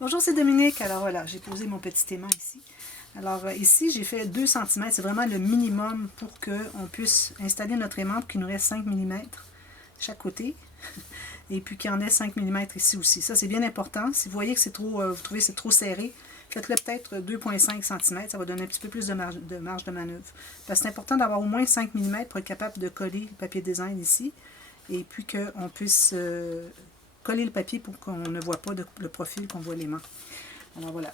Bonjour, c'est Dominique. Alors voilà, j'ai posé mon petit aimant ici. Alors ici, j'ai fait 2 cm. C'est vraiment le minimum pour qu'on puisse installer notre aimant pour qu'il nous reste 5 mm chaque côté. Et puis qu'il y en ait 5 mm ici aussi. Ça, c'est bien important. Si vous voyez que c'est trop, vous trouvez que c'est trop serré, faites-le peut-être 2,5 cm. Ça va donner un petit peu plus de marge de manœuvre. Parce que c'est important d'avoir au moins 5 mm pour être capable de coller le papier design ici. Et puis qu'on puisse coller le papier pour qu'on ne voit pas le profil, qu'on voit l'aimant. Alors voilà.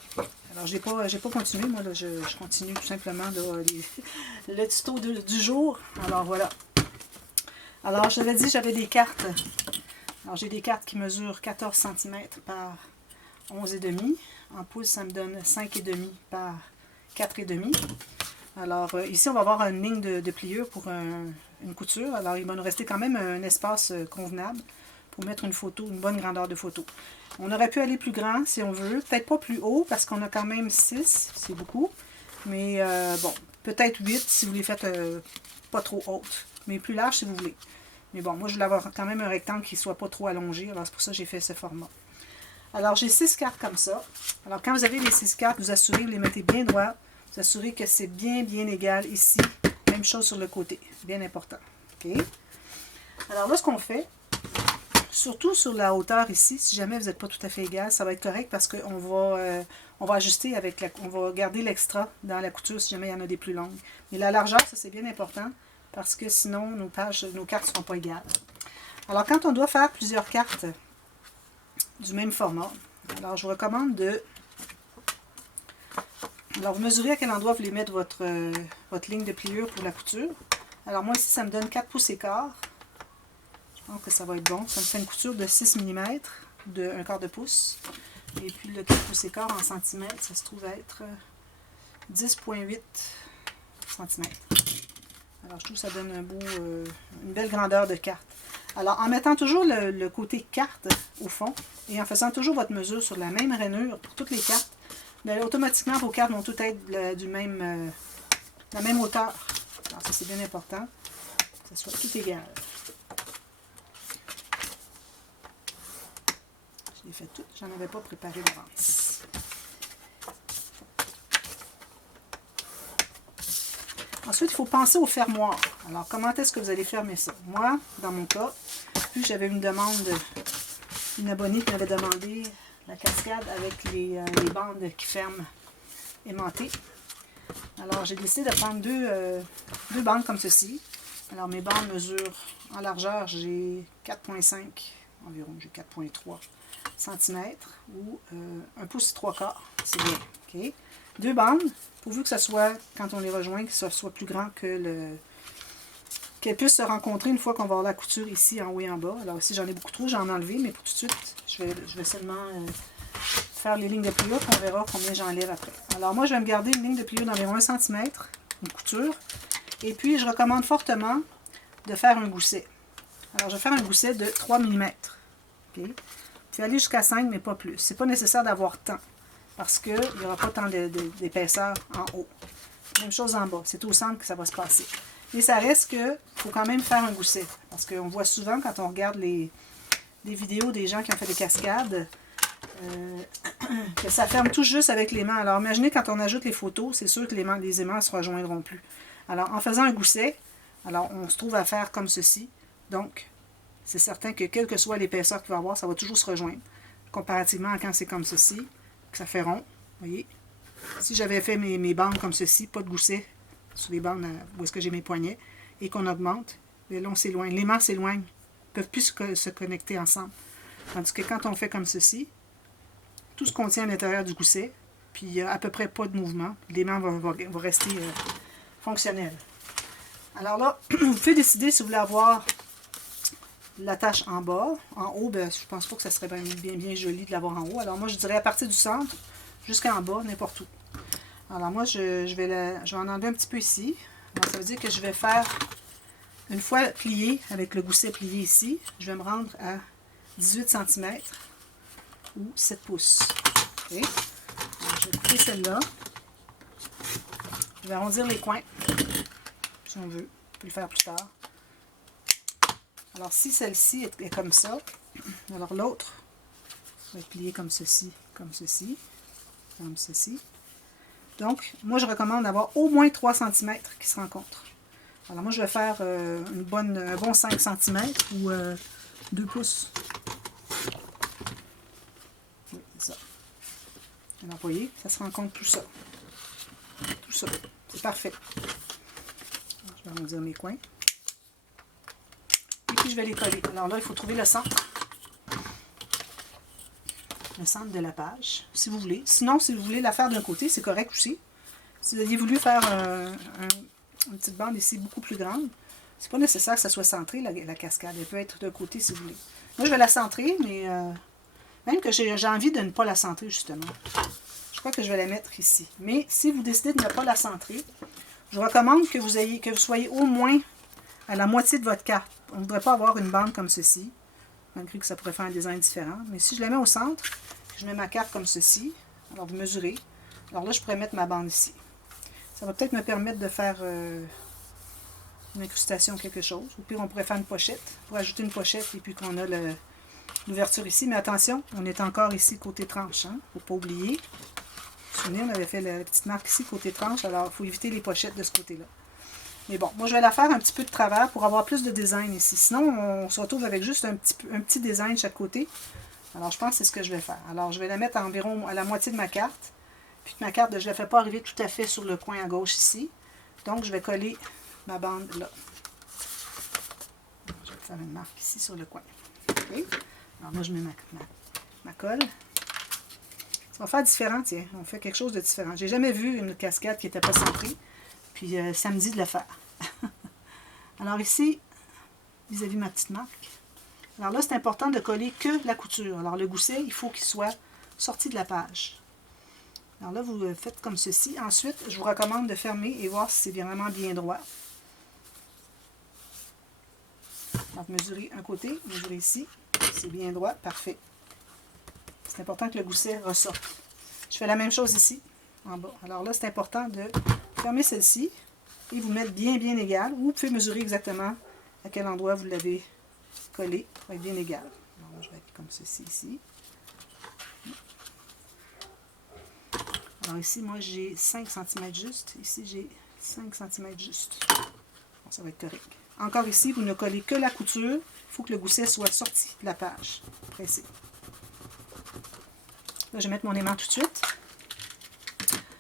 Alors j'ai pas continué, moi là, je continue tout simplement là, le tuto du jour. Alors voilà. Alors je l'avais dit, j'avais des cartes. Alors j'ai des cartes qui mesurent 14 cm par 11,5. En pouces, ça me donne 5,5 par 4,5. Alors ici, on va avoir une ligne de pliure pour une couture. Alors il va nous rester quand même un espace convenable pour mettre une photo, une bonne grandeur de photo. On aurait pu aller plus grand si on veut, peut-être pas plus haut parce qu'on a quand même 6, c'est beaucoup. Mais bon, peut-être 8 si vous les faites pas trop hautes, mais plus large si vous voulez. Mais bon, moi je voulais avoir quand même un rectangle qui ne soit pas trop allongé, alors c'est pour ça que j'ai fait ce format. Alors j'ai 6 cartes comme ça. Alors quand vous avez les 6 cartes, vous assurez, vous les mettez bien droit, vous assurez que c'est bien égal ici. Même chose sur le côté, bien important. OK? Alors là, ce qu'on fait, surtout sur la hauteur ici, si jamais vous n'êtes pas tout à fait égal, ça va être correct parce qu'on va ajuster avec on va garder l'extra dans la couture si jamais il y en a des plus longues. Mais la largeur, ça c'est bien important parce que sinon nos cartes ne seront pas égales. Alors quand on doit faire plusieurs cartes du même format, alors je vous recommande de... Alors vous mesurez à quel endroit vous voulez mettre votre ligne de pliure pour la couture. Alors moi ici ça me donne 4 pouces et quart. Je pense que ça va être bon. Ça me fait une couture de 6 mm, de 1/4 de pouce. Et puis le 4 pouces et quart en centimètres, ça se trouve être 10,8 cm. Alors je trouve que ça donne une belle grandeur de carte. Alors en mettant toujours le côté carte au fond et en faisant toujours votre mesure sur la même rainure pour toutes les cartes, bien, automatiquement vos cartes vont toutes être la même hauteur. Alors ça c'est bien important, que ce soit tout égal. Je l'ai fait tout, j'en avais pas préparé d'avance. Ensuite, il faut penser au fermoir. Alors, comment est-ce que vous allez fermer ça? Moi, dans mon cas, puis j'avais une demande d'une abonnée qui m'avait demandé la cascade avec les bandes qui ferment aimantées. Alors, j'ai décidé de prendre deux bandes comme ceci. Alors, mes bandes mesurent en largeur, j'ai 4,5 environ, j'ai 4,3 cm ou 1 pouce 3/4, c'est bien. Okay. 2 bandes, pourvu que ça soit, quand on les rejoint, que ça soit plus grand que qu'elles puissent se rencontrer une fois qu'on va avoir la couture ici en haut et en bas. Alors ici j'en ai beaucoup trop, j'en ai enlevé, mais pour tout de suite, je vais seulement faire les lignes de pliure, puis on verra combien j'enlève après. Alors moi je vais me garder une ligne de pliure d'environ 1 cm, une couture, et puis je recommande fortement de faire un gousset. Alors je vais faire un gousset de 3 mm. Okay. Puis aller jusqu'à 5, mais pas plus. C'est pas nécessaire d'avoir tant, parce qu'il n'y aura pas tant d'épaisseur en haut. Même chose en bas, c'est au centre que ça va se passer. Et ça reste qu'il faut quand même faire un gousset, parce qu'on voit souvent quand on regarde des vidéos des gens qui ont fait des cascades, que ça ferme tout juste avec l'aimant. Alors imaginez quand on ajoute les photos, c'est sûr que les aimants ne se rejoindront plus. Alors en faisant un gousset, alors on se trouve à faire comme ceci. Donc, c'est certain que quelle que soit l'épaisseur qu'il va avoir, ça va toujours se rejoindre. Comparativement à quand c'est comme ceci, que ça fait rond. Vous voyez? Si j'avais fait mes bandes comme ceci, pas de gousset sur les bandes où est-ce que j'ai mes poignets, et qu'on augmente, bien là on s'éloigne. Les mains s'éloignent, ne peuvent plus se connecter ensemble. Tandis que quand on fait comme ceci, tout se contient à l'intérieur du gousset, puis il n'y a à peu près pas de mouvement. L'aimant va rester fonctionnel. Alors là, vous pouvez décider si vous voulez avoir l'attache en bas. En haut, ben, je pense pas que ça serait bien joli de l'avoir en haut. Alors moi, je dirais à partir du centre jusqu'en bas, n'importe où. Alors moi, je vais en enlever un petit peu ici. Alors, ça veut dire que je vais faire, une fois plié, avec le gousset plié ici, je vais me rendre à 18 cm ou 7 pouces. Okay. Alors, je vais couper celle-là. Je vais arrondir les coins, si on veut. On peut le faire plus tard. Alors, si celle-ci est comme ça, alors l'autre va être pliée comme ceci comme ceci, comme ceci. Donc, moi, je recommande d'avoir au moins 3 cm qui se rencontrent. Alors, moi, je vais faire un bon 5 cm ou 2 pouces. Oui, c'est ça. Alors, vous voyez, ça se rencontre tout ça. Tout ça. C'est parfait. Alors, je vais arrondir mes coins. Et puis, je vais les coller. Alors là, il faut trouver le centre. Le centre de la page, si vous voulez. Sinon, si vous voulez la faire d'un côté, c'est correct aussi. Si vous aviez voulu faire une petite bande ici beaucoup plus grande, c'est pas nécessaire que ça soit centré, la cascade. Elle peut être d'un côté si vous voulez. Moi, je vais la centrer, mais même que j'ai envie de ne pas la centrer, justement. Je crois que je vais la mettre ici. Mais si vous décidez de ne pas la centrer, je vous recommande que vous soyez au moins à la moitié de votre carte. On ne voudrait pas avoir une bande comme ceci, malgré que ça pourrait faire un design différent. Mais si je la mets au centre, je mets ma carte comme ceci, alors vous mesurez. Alors là, je pourrais mettre ma bande ici. Ça va peut-être me permettre de faire une incrustation quelque chose. Ou pire, on pourrait faire une pochette, pour ajouter une pochette et puis qu'on a l'ouverture ici. Mais attention, on est encore ici côté tranche. Il ne faut pas oublier. Vous vous souvenez, on avait fait la petite marque ici côté tranche, alors il faut éviter les pochettes de ce côté-là. Mais bon, moi je vais la faire un petit peu de travers pour avoir plus de design ici. Sinon, on se retrouve avec juste un petit design de chaque côté. Alors je pense que c'est ce que je vais faire. Alors je vais la mettre environ à la moitié de ma carte. Puis ma carte, je ne la fais pas arriver tout à fait sur le coin à gauche ici. Donc je vais coller ma bande là. Je vais faire une marque ici sur le coin. Okay. Alors moi je mets ma colle. Ça va faire différent, tiens. On fait quelque chose de différent. J'ai jamais vu une cascade qui n'était pas centrée. Puis ça me dit de le faire. Alors ici, vis-à-vis ma petite marque. Alors là, c'est important de coller que la couture. Alors le gousset, il faut qu'il soit sorti de la page. Alors là, vous faites comme ceci. Ensuite, je vous recommande de fermer et voir si c'est vraiment bien droit. Donc mesurez un côté, mesurez ici. C'est bien droit, parfait. C'est important que le gousset ressorte. Je fais la même chose ici, en bas. Alors là, c'est important de fermer celle-ci et vous mettre bien égal. Ou vous pouvez mesurer exactement à quel endroit vous l'avez collé pour être bien égal. Alors, je vais être comme ceci ici. Alors ici, moi, j'ai 5 cm juste. Ici, j'ai 5 cm juste. Bon, ça va être correct. Encore ici, vous ne collez que la couture. Il faut que le gousset soit sorti de la page. Pressé. Là, je vais mettre mon aimant tout de suite.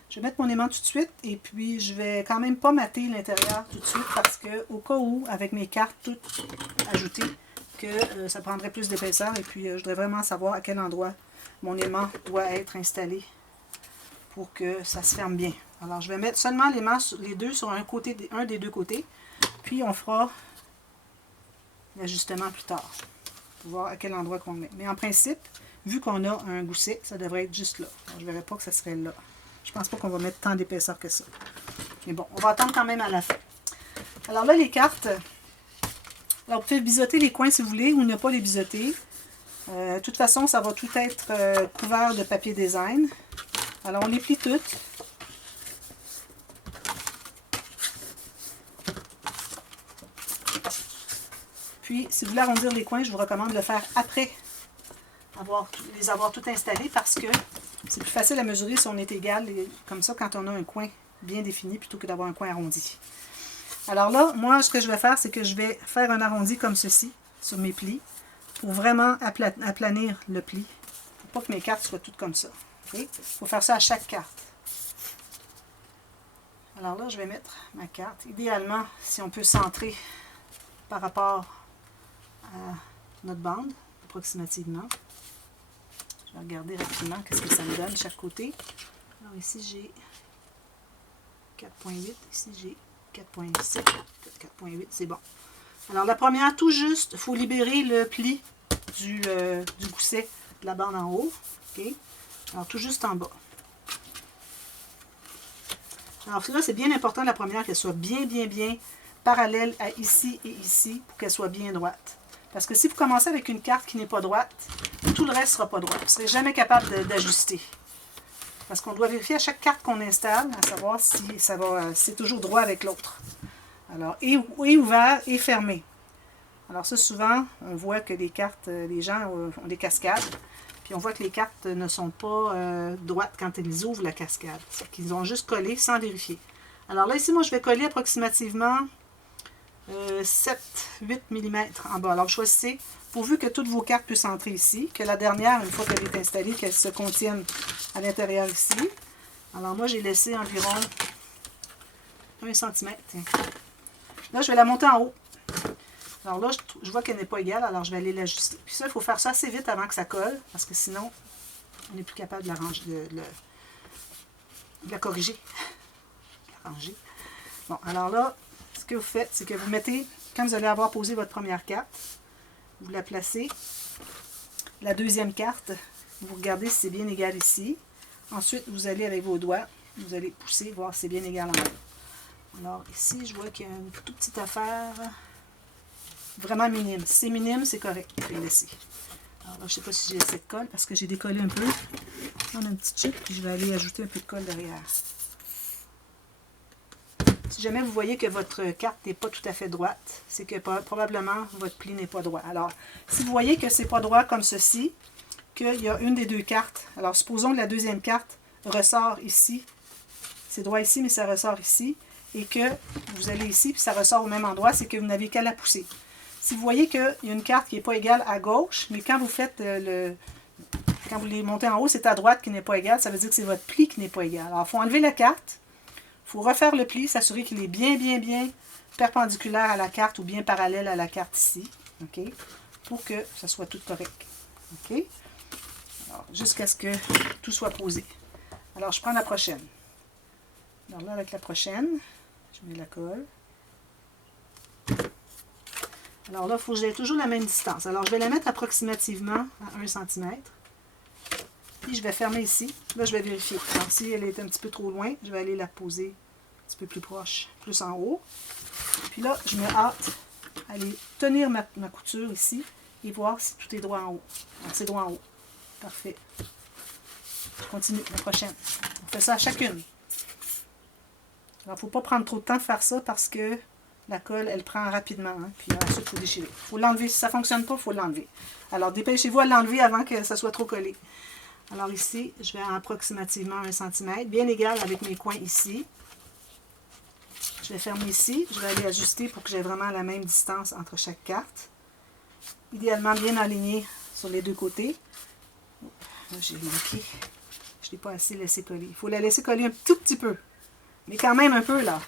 Je vais mettre mon aimant tout de suite et puis je vais quand même pas mater l'intérieur tout de suite parce que au cas où, avec mes cartes toutes ajoutées, que ça prendrait plus d'épaisseur et puis je voudrais vraiment savoir à quel endroit mon aimant doit être installé pour que ça se ferme bien. Alors je vais mettre seulement l'aimant les deux sur un des deux côtés, puis on fera l'ajustement plus tard pour voir à quel endroit qu'on le met. Mais en principe, vu qu'on a un gousset, ça devrait être juste là. Alors, je ne verrai pas que ça serait là. Je pense pas qu'on va mettre tant d'épaisseur que ça. Mais bon, on va attendre quand même à la fin. Alors là, les cartes, alors vous pouvez biseauter les coins si vous voulez ou ne pas les biseauter. De toute façon, ça va tout être couvert de papier design. Alors on les plie toutes. Puis, si vous voulez arrondir les coins, je vous recommande de le faire après les avoir tout installés parce que c'est plus facile à mesurer si on est égal, comme ça, quand on a un coin bien défini plutôt que d'avoir un coin arrondi. Alors là, moi, ce que je vais faire, c'est que je vais faire un arrondi comme ceci sur mes plis pour vraiment aplanir le pli. Pour pas que mes cartes soient toutes comme ça. Il faut faire ça à chaque carte. Alors là, je vais mettre ma carte. Idéalement, si on peut centrer par rapport à notre bande, approximativement. Je vais regarder rapidement qu'est-ce que ça me donne de chaque côté. Alors ici, j'ai 4.8. Ici, j'ai 4.7. 4.8, c'est bon. Alors la première, tout juste, il faut libérer le pli du gousset de la bande en haut. Okay. Alors tout juste en bas. Alors là, c'est bien important la première qu'elle soit bien parallèle à ici et ici pour qu'elle soit bien droite. Parce que si vous commencez avec une carte qui n'est pas droite, tout le reste ne sera pas droit. Vous ne serez jamais capable d'ajuster. Parce qu'on doit vérifier à chaque carte qu'on installe, à savoir si c'est toujours droit avec l'autre. Alors, et ouvert et fermé. Alors ça, souvent, on voit que les cartes, les gens ont des cascades. Puis on voit que les cartes ne sont pas droites quand ils ouvrent la cascade. C'est qu'ils ont juste collé sans vérifier. Alors là, ici, moi, je vais coller approximativement 7-8 mm en bas. Alors, choisissez, pourvu que toutes vos cartes puissent entrer ici, que la dernière, une fois qu'elle est installée, qu'elle se contienne à l'intérieur ici. Alors, moi, j'ai laissé environ 1 cm. Là, je vais la monter en haut. Alors là, je vois qu'elle n'est pas égale, alors je vais aller l'ajuster. Puis ça, il faut faire ça assez vite avant que ça colle, parce que sinon, on n'est plus capable de la ranger, de la corriger. De la ranger. Bon, alors là, ce que vous faites, c'est que vous mettez, quand vous allez avoir posé votre première carte, vous la placez. La deuxième carte, vous regardez si c'est bien égal ici. Ensuite, vous allez avec vos doigts, vous allez pousser, voir si c'est bien égal en haut. Alors ici, je vois qu'il y a une toute petite affaire vraiment minime. Si c'est minime, c'est correct. Je vais laisser. Alors là, je ne sais pas si j'ai assez de colle parce que j'ai décollé un peu. On a une petite chip, puis je vais aller ajouter un peu de colle derrière. Si jamais vous voyez que votre carte n'est pas tout à fait droite, c'est que probablement votre pli n'est pas droit. Alors, si vous voyez que c'est pas droit comme ceci, qu'il y a une des deux cartes, alors supposons que la deuxième carte ressort ici, c'est droit ici, mais ça ressort ici, et que vous allez ici, puis ça ressort au même endroit, c'est que vous n'avez qu'à la pousser. Si vous voyez qu'il y a une carte qui n'est pas égale à gauche, mais quand vous faites quand vous les montez en haut, c'est à droite qui n'est pas égale, ça veut dire que c'est votre pli qui n'est pas égal. Alors, il faut enlever la carte, il faut refaire le pli, s'assurer qu'il est bien perpendiculaire à la carte ou bien parallèle à la carte ici, ok, pour que ça soit tout correct. Ok? Alors, jusqu'à ce que tout soit posé. Alors, je prends la prochaine. Alors là, avec la prochaine, je mets la colle. Alors là, il faut que j'aie toujours la même distance. Alors, je vais la mettre approximativement à 1 cm. Puis, je vais fermer ici. Là, je vais vérifier. Alors, si elle est un petit peu trop loin, je vais aller la poser un petit peu plus proche, plus en haut. Puis là, je me hâte à aller tenir ma couture ici et voir si tout est droit en haut. Alors, c'est droit en haut. Parfait. Je continue. La prochaine. On fait ça à chacune. Alors, il ne faut pas prendre trop de temps de faire ça parce que la colle, elle prend rapidement. Hein, puis ensuite, il faut déchirer. Il faut l'enlever. Si ça ne fonctionne pas, il faut l'enlever. Alors, dépêchez-vous à l'enlever avant que ça soit trop collé. Alors ici, je vais à approximativement 1 cm, bien égal avec mes coins ici. Je vais fermer ici. Je vais aller ajuster pour que j'ai vraiment la même distance entre chaque carte. Idéalement bien aligné sur les deux côtés. Là, j'ai manqué. Je ne l'ai pas assez laissé coller. Il faut la laisser coller un tout petit peu. Mais quand même un peu là.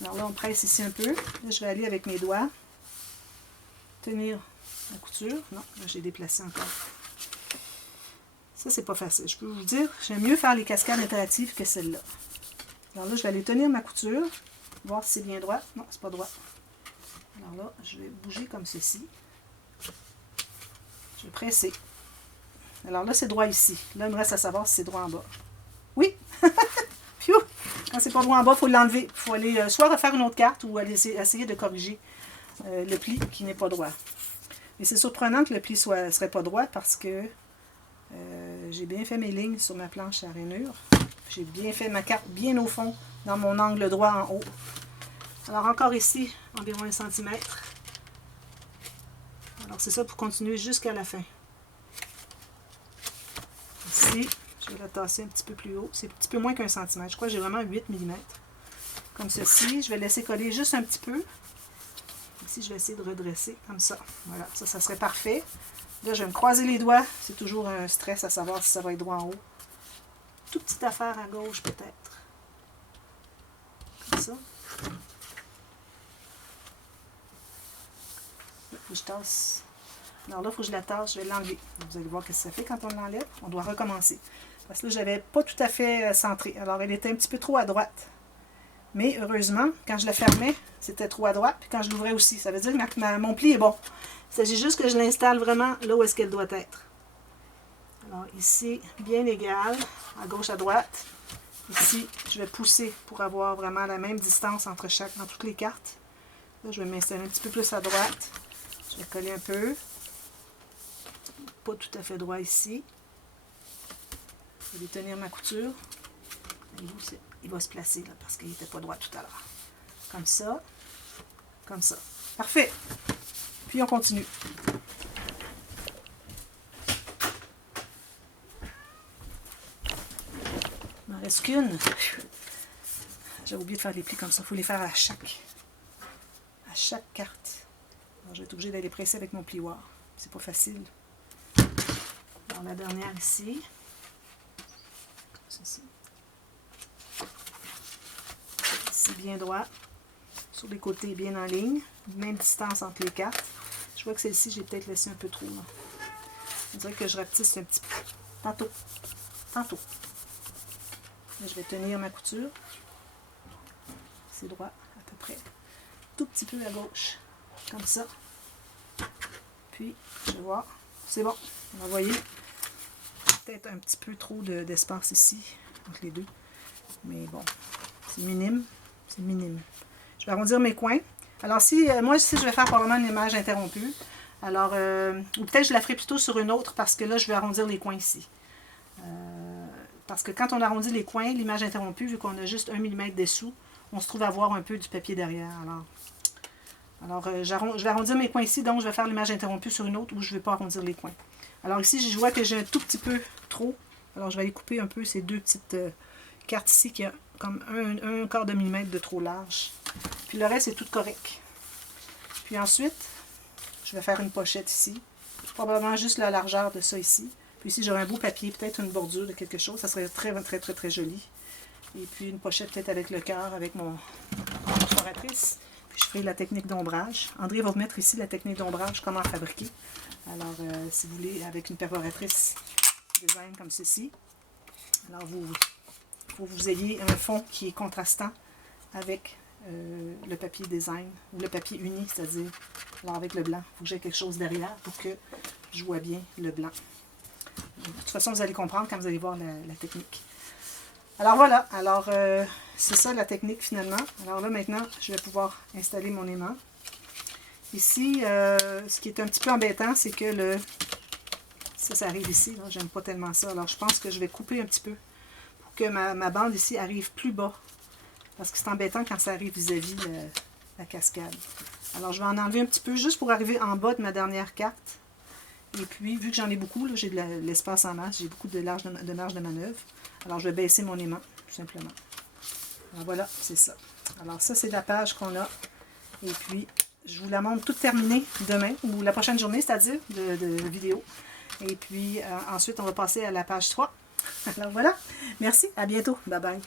Alors là, on presse ici un peu. Là, je vais aller avec mes doigts. Tenir la couture. Non, là, j'ai déplacé encore. Ça, c'est pas facile. Je peux vous dire, j'aime mieux faire les cascades interactives que celle-là. Alors là, je vais aller tenir ma couture. Voir si c'est bien droit. Non, c'est pas droit. Alors là, je vais bouger comme ceci. Je vais presser. Alors là, c'est droit ici. Là, il me reste à savoir si c'est droit en bas. Oui! Phew! Quand c'est pas droit en bas, il faut l'enlever. Il faut aller soit refaire une autre carte ou aller essayer de corriger le pli qui n'est pas droit. Mais c'est surprenant que le pli ne serait pas droit parce que j'ai bien fait mes lignes sur ma planche à rainure. J'ai bien fait ma carte bien au fond, dans mon angle droit en haut. Alors encore ici, environ 1 cm. Alors c'est ça pour continuer jusqu'à la fin. Ici, je vais la tasser un petit peu plus haut. C'est un petit peu moins qu'1 cm. Je crois que j'ai vraiment 8 mm. Comme ceci. Je vais laisser coller juste un petit peu. Ici, je vais essayer de redresser comme ça. Voilà, ça serait parfait. Là, je vais me croiser les doigts. C'est toujours un stress à savoir si ça va être droit en haut. Toute petite affaire à gauche, peut-être. Comme ça. Il faut que je tasse. Alors là, il faut que je la tasse. Je vais l'enlever. Vous allez voir ce que ça fait quand on l'enlève. On doit recommencer. Parce que là, je n'avais pas tout à fait centré. Alors, elle était un petit peu trop à droite. Mais heureusement, quand je la fermais, c'était trop à droite. Puis quand je l'ouvrais aussi. Ça veut dire que mon pli est bon. Il s'agit juste que je l'installe vraiment là où est-ce qu'elle doit être. Alors ici, bien égal, à gauche, à droite. Ici, je vais pousser pour avoir vraiment la même distance entre dans toutes les cartes. Là, je vais m'installer un petit peu plus à droite. Je vais coller un peu. Pas tout à fait droit ici. Je vais tenir ma couture. Il va se placer là parce qu'il n'était pas droit tout à l'heure. Comme ça. Comme ça. Parfait. Puis on continue. reste qu'une. J'avais oublié de faire les plis comme ça. Il faut les faire à chaque carte. Alors, je vais être obligée d'aller presser avec mon plioir. C'est pas facile. Alors, la dernière ici. Ceci. Ici, bien droit. Sur les côtés, bien en ligne. Même distance entre les cartes. Je vois que celle-ci, j'ai peut-être laissé un peu trop. Là. On dirait que je rapetisse un petit peu. Tantôt. Tantôt. Là, je vais tenir ma couture. C'est droit, à peu près. Tout petit peu à gauche. Comme ça. Puis, je vais voir. C'est bon. Vous voyez, peut-être un petit peu trop d'espace ici, entre les deux. Mais bon, c'est minime. C'est minime. Je vais arrondir mes coins. Alors, moi, si je vais faire probablement une image interrompue. Alors, ou peut-être je la ferai plutôt sur une autre parce que là, je vais arrondir les coins ici. Parce que quand on arrondit les coins, l'image interrompue, vu qu'on a juste 1 mm dessous, on se trouve à voir un peu du papier derrière. Alors je vais arrondir mes coins ici, donc je vais faire l'image interrompue sur une autre où je ne vais pas arrondir les coins. Alors ici, je vois que j'ai un tout petit peu trop. Alors je vais aller couper un peu ces deux petites cartes ici qui ont comme un quart de millimètre de trop large. Puis le reste est tout correct. Puis ensuite, je vais faire une pochette ici. Probablement juste la largeur de ça ici. Puis ici, j'aurai un beau papier, peut-être une bordure de quelque chose. Ça serait très, très, très, très joli. Et puis une pochette peut-être avec le cœur, avec mon perforatrice. Puis je ferai la technique d'ombrage. André va vous mettre ici la technique d'ombrage, comment fabriquer. Alors, si vous voulez, avec une perforatrice design comme ceci. Alors, il faut que vous ayez un fond qui est contrastant avec le papier design, ou le papier uni, c'est-à-dire, alors avec le blanc. Il faut que j'ai quelque chose derrière pour que je vois bien le blanc. De toute façon, vous allez comprendre quand vous allez voir la technique. Alors voilà, alors c'est ça la technique finalement. Alors là maintenant, je vais pouvoir installer mon aimant. Ici, ce qui est un petit peu embêtant, c'est que ça arrive ici. J'aime pas tellement ça. Alors je pense que je vais couper un petit peu pour que ma bande ici arrive plus bas. Parce que c'est embêtant quand ça arrive vis-à-vis la cascade. Alors je vais en enlever un petit peu juste pour arriver en bas de ma dernière carte. Et puis, vu que j'en ai beaucoup, j'ai de l'espace en masse, j'ai beaucoup de marge de manœuvre. Alors, je vais baisser mon aimant, tout simplement. Alors, voilà, c'est ça. Alors, ça, c'est la page qu'on a. Et puis, je vous la montre toute terminée demain, ou la prochaine journée, c'est-à-dire, de vidéo. Et puis, ensuite, on va passer à la page 3. Alors, voilà. Merci, à bientôt. Bye bye.